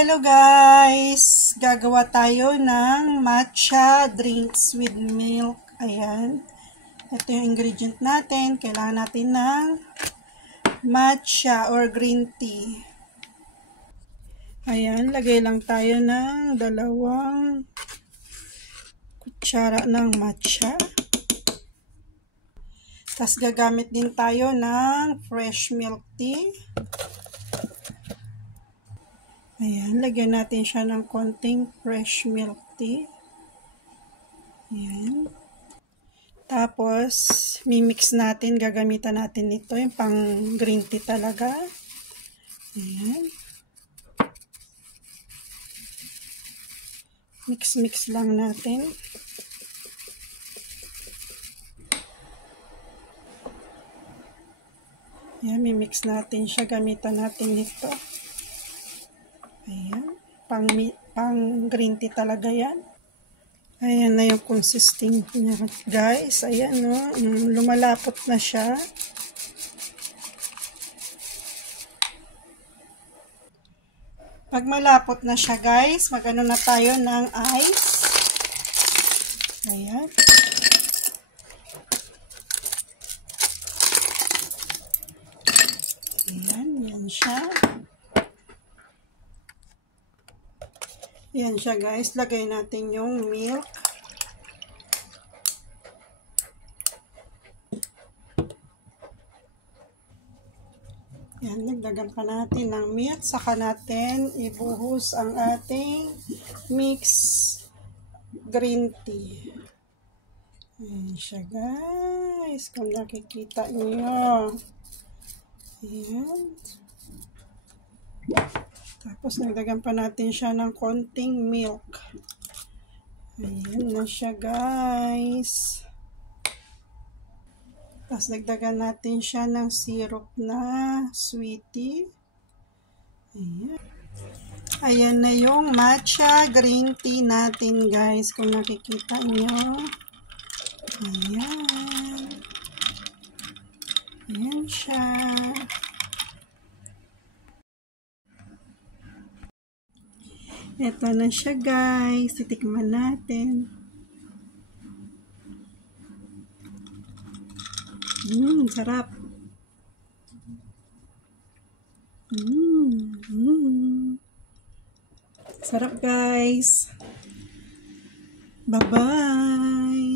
Hello guys! Gagawa tayo ng matcha drinks with milk. Ayan. Ito yung ingredient natin. Kailangan natin ng matcha or green tea. Ayan. Lagay lang tayo ng 2 kutsara ng matcha. Tapos gagamit din tayo ng fresh milk tea. Ayan, lagyan natin siya ng konting fresh milk tea. Ayan. Tapos, mimix natin, gagamitan natin ito, yung pang green tea talaga. Ayan. Mix-mix lang natin. Ayan, mimix natin siya, gamitan natin ito. Ayan, pang green tea talaga yan. Ayan na yung consistency niya, guys. Ayan, no? Lumalapot na siya. Pag malapot na siya, guys, mag-ano na tayo ng ice. Ayan. Ayan, yan siya. Yan siya guys, lagay natin yung milk. Yan, nagdagan pa natin ng milk. Saka natin ibuhos ang ating mix green tea. Yan siya guys, kung nakikita niyo. Ayan. Tapos, nagdagan pa natin siya ng konting milk. Ayan na siya, guys. Tapos, nagdagan natin siya ng syrup na sweetie. Ayan. Ayan na yung matcha green tea natin, guys. Kung nakikita nyo. Ayan. Ayan siya. Ito na siya guys, titikman natin. Sarap. Sarap guys. Bye-bye.